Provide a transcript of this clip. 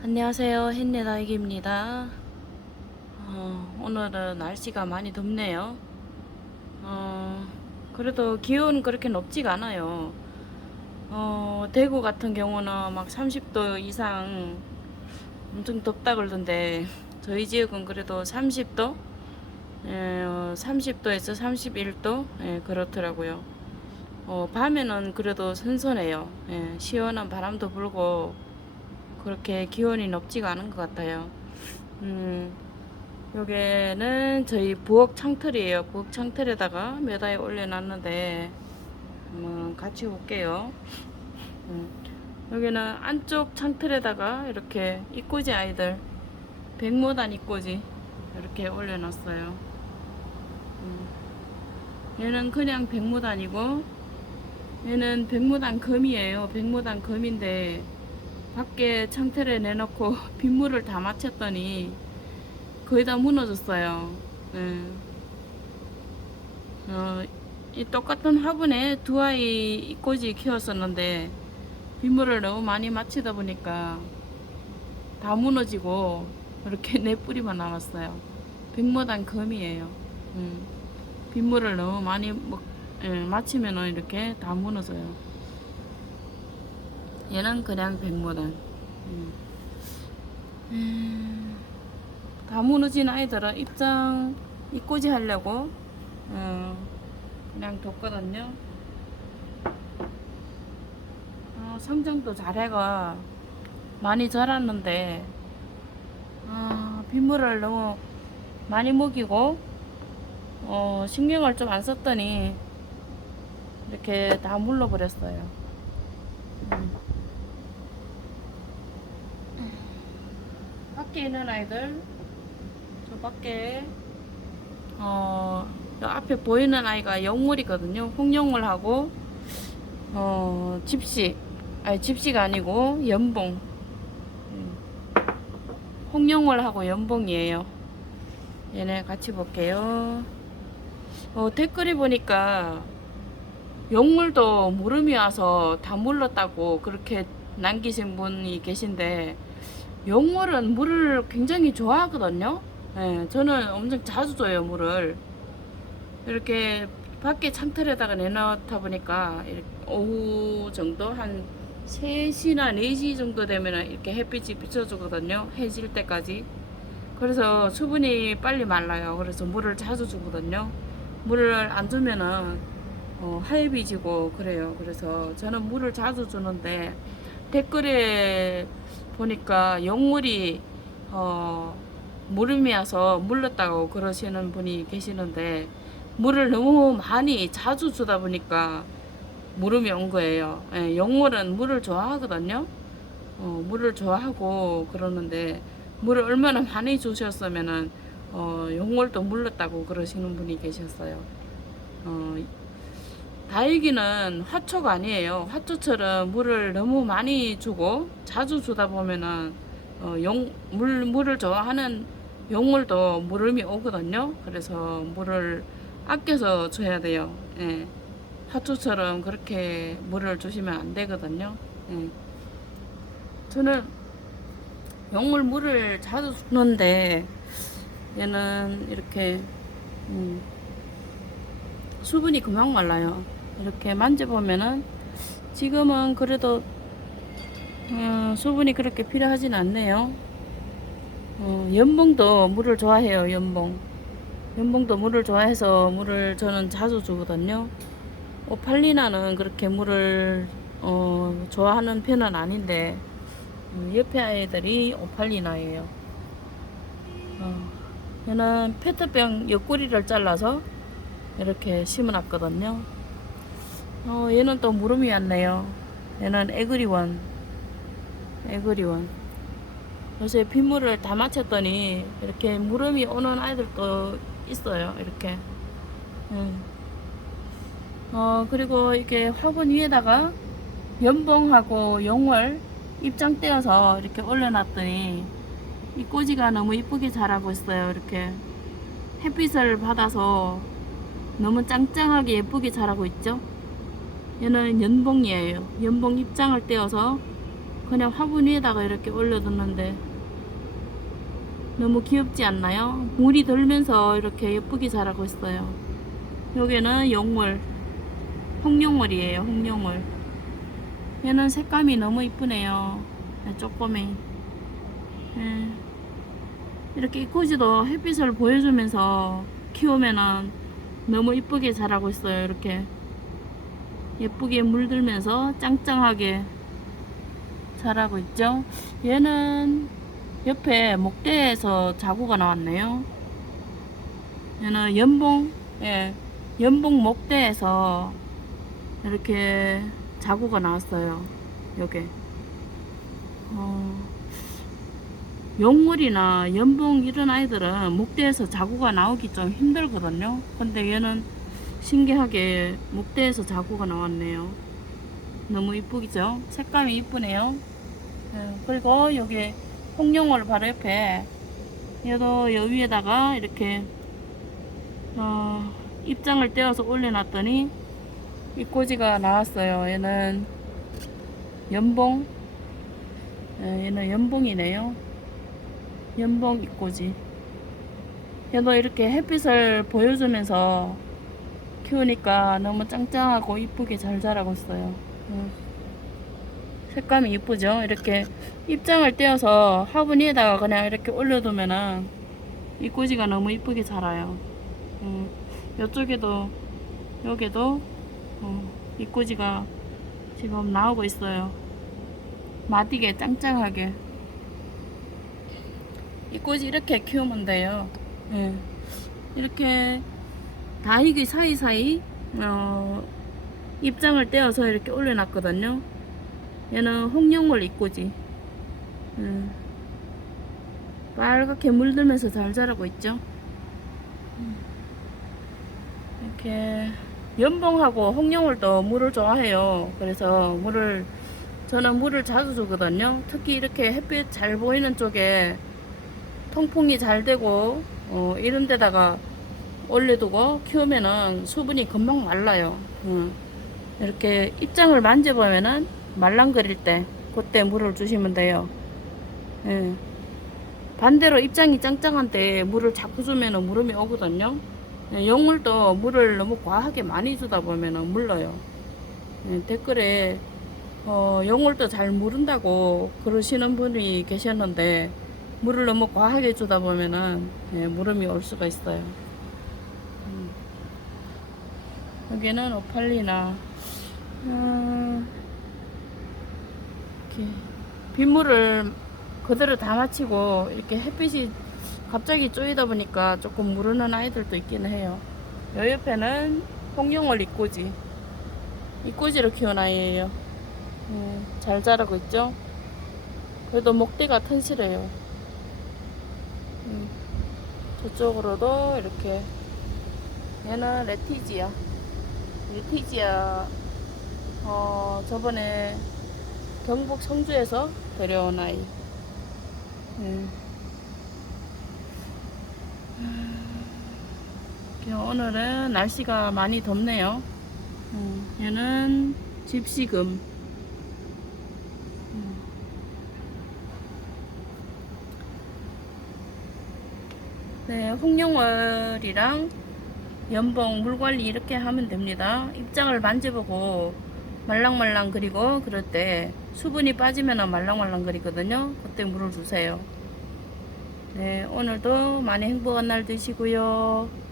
안녕하세요. 햇내다이기입니다. 어, 오늘은 날씨가 많이 덥네요. 어, 그래도 기온은 그렇게 높지가 않아요. 어, 대구 같은 경우는 막 30도 이상 엄청 덥다 그러던데 저희 지역은 그래도 30도, 예, 어, 30도에서 31도 예, 그렇더라고요. 어, 밤에는 그래도 선선해요. 예, 시원한 바람도 불고 그렇게 기온이 높지가 않은 것 같아요. 음, 여기는 저희 부엌 창틀이에요. 부엌 창틀에다가 몇 알 올려놨는데 한번 같이 볼게요. 음, 여기는 안쪽 창틀에다가 이렇게 이꼬지 아이들 백모단 이꼬지 이렇게 올려놨어요. 음, 얘는 그냥 백모단이고 얘는 백모단 금이에요. 백모단 금인데 밖에 창틀에 내놓고 빗물을 다 맞췄더니 거의 다 무너졌어요. 예. 어, 이 똑같은 화분에 두 아이 이꼬지 키웠었는데 빗물을 너무 많이 맞히다 보니까 다 무너지고 이렇게 내 뿌리만 남았어요. 백모단 금이에요. 음. 빗물을 너무 많이 먹, 예, 맞히면은 이렇게 다 무너져요. 얘는 그냥 백모단. 음. 음, 다 무너진 아이들은 입장 이꼬지 하려고 어, 그냥 뒀거든요. 어, 성장도 잘해가 많이 자랐는데 아, 빗물을 너무 많이 먹이고 어, 신경을 좀 안 썼더니 이렇게 다 물러버렸어요. 밖에 있는 아이들 저 밖에 어, 저 앞에 보이는 아이가 영물이거든요. 홍영물하고 어, 집시 아니 집시가 아니고 연봉 음. 홍영물하고 연봉이에요. 얘네 같이 볼게요. 어, 댓글이 보니까 용물도 물음이 와서 다 물렀다고 그렇게 남기신 분이 계신데 용물은 물을 굉장히 좋아하거든요. 예, 저는 엄청 자주 줘요 물을. 이렇게 밖에 창틀에다가 내놓다 보니까 오후 정도 한 3시나 4시 정도 되면 이렇게 햇빛이 비춰주거든요. 해질 때까지. 그래서 수분이 빨리 말라요. 그래서 물을 자주 주거든요. 물을 안 주면은 어, 하얘비지고 그래요. 그래서 저는 물을 자주 주는데 댓글에 보니까 용물이 어, 물음이 와서 물렀다고 그러시는 분이 계시는데 물을 너무 많이 자주 주다 보니까 물음이 온 거예요. 예, 용물은 물을 좋아하거든요. 어, 물을 좋아하고 그러는데 물을 얼마나 많이 주셨으면은 어, 용물도 물렀다고 그러시는 분이 계셨어요. 어, 다육이는 화초가 아니에요. 화초처럼 물을 너무 많이 주고 자주 주다 보면은 어, 용, 물, 물을 좋아하는 용물도 물음이 오거든요. 그래서 물을 아껴서 줘야 돼요. 예. 화초처럼 그렇게 물을 주시면 안 되거든요. 예. 저는 용물 물을 자주 주는데 얘는 이렇게 음, 수분이 금방 말라요. 이렇게 만져보면은 지금은 그래도 음, 수분이 그렇게 필요하진 않네요. 어, 연봉도 물을 좋아해요. 연봉. 연봉도 물을 좋아해서 물을 저는 자주 주거든요. 오팔리나는 그렇게 물을 어, 좋아하는 편은 아닌데 음, 옆에 아이들이 오팔리나예요. 어, 얘는 페트병 옆구리를 잘라서 이렇게 심어놨거든요. 어, 얘는 또 무름이 왔네요. 얘는 에그리원. 에그리원. 요새 빗물을 다 맞췄더니 이렇게 무름이 오는 아이들도 있어요. 이렇게. 예. 어, 그리고 이렇게 화분 위에다가 연봉하고 용월 입장 떼어서 이렇게 올려놨더니 이 꼬지가 너무 이쁘게 자라고 있어요. 이렇게 햇빛을 받아서 너무 짱짱하게 예쁘게 자라고 있죠. 얘는 연봉이에요. 연봉 입장을 떼어서 그냥 화분 위에다가 이렇게 올려뒀는데 너무 귀엽지 않나요? 물이 들면서 이렇게 예쁘게 자라고 있어요. 여기는 용물, 홍용물이에요. 홍용물. 얘는 색감이 너무 이쁘네요. 네, 쪼꼬미. 예. 이렇게 이코지도 햇빛을 보여주면서 키우면은 너무 이쁘게 자라고 있어요. 이렇게 예쁘게 물들면서 짱짱하게 자라고 있죠. 얘는 옆에 목대에서 자구가 나왔네요. 얘는 연봉, 예, 연봉 목대에서 이렇게 자구가 나왔어요. 요게. 어, 용물이나 연봉 이런 아이들은 목대에서 자구가 나오기 좀 힘들거든요. 근데 얘는 신기하게 목대에서 자구가 나왔네요. 너무 이쁘죠? 색감이 이쁘네요. 예, 그리고 여기 홍룡을 바로 옆에 얘도 여 위에다가 이렇게 어, 입장을 떼어서 올려놨더니 입꼬지가 나왔어요. 얘는 연봉 예, 얘는 연봉이네요. 연봉 입꼬지 얘도 이렇게 햇빛을 보여주면서 키우니까 너무 짱짱하고 이쁘게 잘 자라고 있어요. 음. 색감이 이쁘죠? 이렇게 입장을 떼어서 화분 위에다가 그냥 이렇게 올려두면은 이 꼬지가 너무 이쁘게 자라요. 음. 이쪽에도 여기도 어, 이 꼬지가 지금 나오고 있어요. 마디게 짱짱하게. 이 꼬지 이렇게 키우면 돼요. 예. 이렇게 다이기 사이사이 어, 입장을 떼어서 이렇게 올려놨거든요. 얘는 홍룡물 입꼬지. 음. 빨갛게 물들면서 잘 자라고 있죠. 음. 이렇게 연봉하고 홍룡물도 물을 좋아해요. 그래서 물을 저는 물을 자주 주거든요. 특히 이렇게 햇빛 잘 보이는 쪽에 통풍이 잘 되고 어, 이런 데다가 올려두고 키우면은 수분이 금방 말라요. 음. 이렇게 입장을 만져보면은 말랑거릴 때 그때 물을 주시면 돼요. 예. 반대로 입장이 짱짱한데 물을 자꾸 주면은 무름이 오거든요. 예, 용물도 물을 너무 과하게 많이 주다 보면은 물러요. 예, 댓글에 어, 용물도 잘 무른다고 그러시는 분이 계셨는데 물을 너무 과하게 주다 보면은 예, 무름이 올 수가 있어요. 음. 여기는 오팔리나 음, 이렇게 빗물을 그대로 다 마치고 이렇게 햇빛이 갑자기 쪼이다 보니까 조금 무르는 아이들도 있기는 해요. 요 옆에는 홍룡월 이꼬지. 이꼬지로 키운 아이예요. 음, 잘 자라고 있죠? 그래도 목대가 튼실해요. 음, 저쪽으로도 이렇게 얘는 레티지아. 레티지아 어, 저번에 경북 성주에서 데려온 아이. 음. 오늘은 날씨가 많이 덥네요. 음, 얘는 집시금. 음. 네, 홍룡월이랑 연봉 물관리 이렇게 하면 됩니다. 입장을 만져보고 말랑말랑 그리고 그럴 때 수분이 빠지면 말랑말랑 그리거든요. 그때 물을 주세요. 네, 오늘도 많이 행복한 날 되시고요.